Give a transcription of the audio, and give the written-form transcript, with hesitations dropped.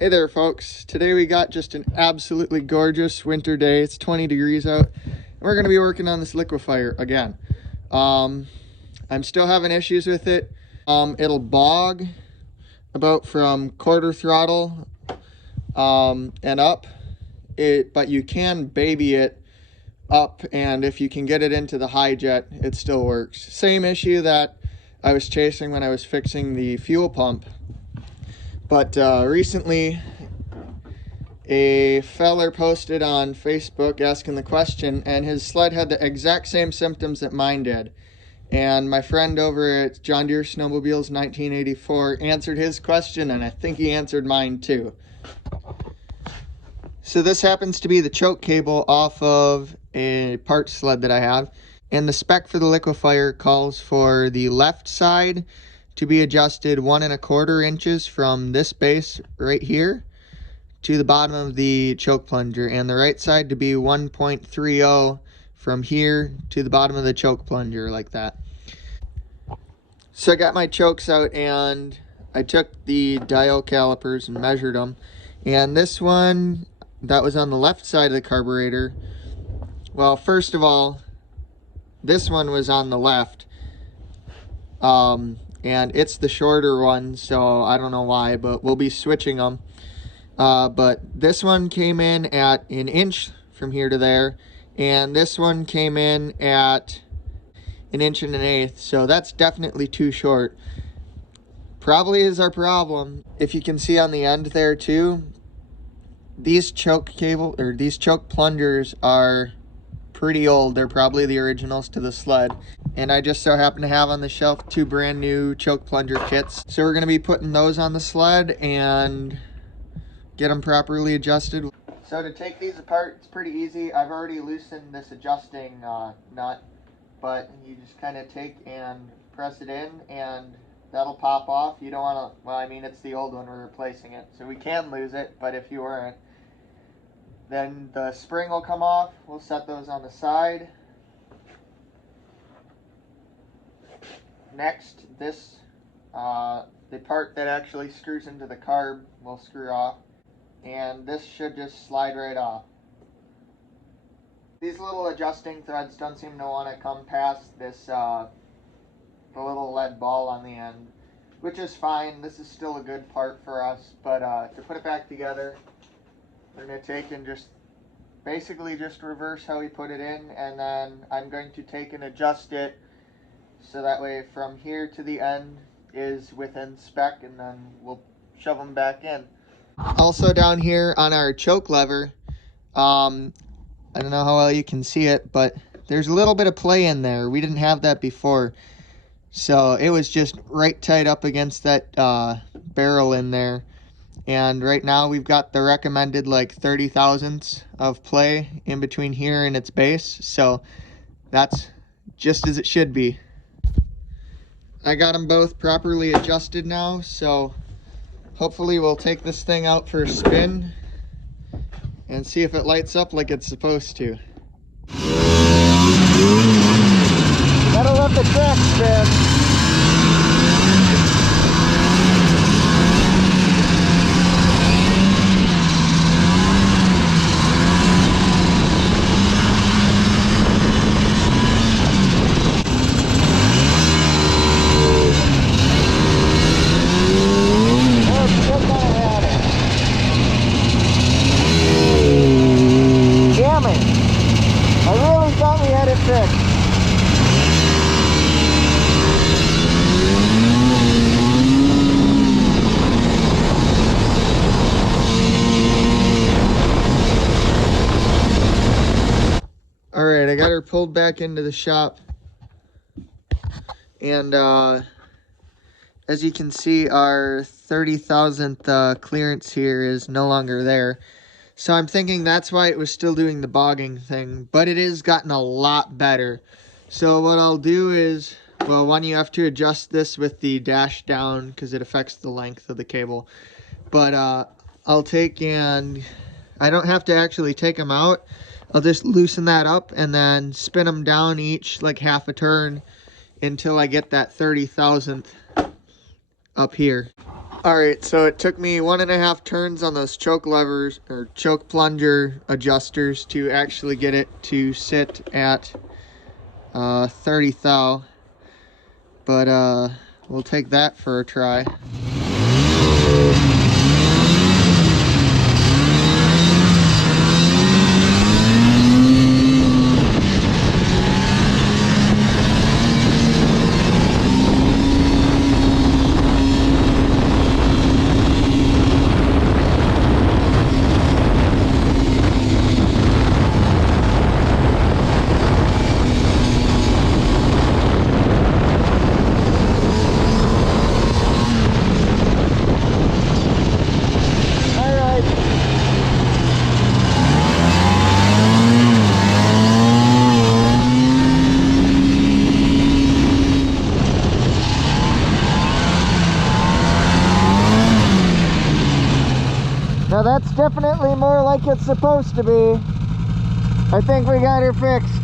Hey there folks, today we got just an absolutely gorgeous winter day. It's 20 degrees out and we're going to be working on this liquefier again. I'm still having issues with it. It'll bog about from quarter throttle and up, but you can baby it up, and if you can get it into the high jet it still works. Same issue that I was chasing when I was fixing the fuel pump. But recently, a feller posted on Facebook asking the question, and his sled had the exact same symptoms that mine did. And my friend over at John Deere Snowmobiles 1984 answered his question, and I think he answered mine too. So this happens to be the choke cable off of a part sled that I have. And the spec for the liquefier calls for the left side to be adjusted 1 1/4 inches from this base right here to the bottom of the choke plunger, and the right side to be 1.30 from here to the bottom of the choke plunger, like that. So I got my chokes out and I took the dial calipers and measured them, and this one that was on the left side of the carburetor, well, first of all, this one was on the left, and it's the shorter one, so I don't know why, but we'll be switching them. But this one came in at 1 inch from here to there, and this one came in at 1 1/8 inches, so that's definitely too short. Probably is our problem. If you can see on the end there too, these choke plungers are pretty old. They're probably the originals to the sled, and I just so happen to have on the shelf 2 brand new choke plunger kits, so we're going to be putting those on the sled and get them properly adjusted. So to take these apart, it's pretty easy. I've already loosened this adjusting nut, but you just kind of take and press it in and that'll pop off. You don't want to, well, I mean, it's the old one, we're replacing it, so we can lose it, but if you weren't, then the spring will come off. We'll set those on the side. Next, this, the part that actually screws into the carb will screw off, and this should just slide right off. These little adjusting threads don't seem to want to come past this, the little lead ball on the end, which is fine. This is still a good part for us, but to put it back together, we're going to take and just basically just reverse how we put it in, and then I'm going to take and adjust it so that way from here to the end is within spec, and then we'll shove them back in. Also down here on our choke lever, I don't know how well you can see it, but there's a little bit of play in there. We didn't have that before, so it was just right tight up against that barrel in there. And right now we've got the recommended like 30 thousandths of play in between here and its base, so that's just as it should be. I got them both properly adjusted now, so hopefully we'll take this thing out for a spin and see if it lights up like it's supposed to. Gotta let the track spin. Alright, I got her pulled back into the shop, and as you can see, our 30 thousandth clearance here is no longer there. So I'm thinking that's why it was still doing the bogging thing, but it has gotten a lot better. So what I'll do is, well, one, you have to adjust this with the dash down because it affects the length of the cable. But I'll take and, I don't have to actually take them out. I'll just loosen that up and then spin them down each like half a turn until I get that 30 thousandth up here. Alright, so it took me 1.5 turns on those choke levers or choke plunger adjusters to actually get it to sit at 30 thou. But we'll take that for a try. Now that's definitely more like it's supposed to be. I think we got her fixed.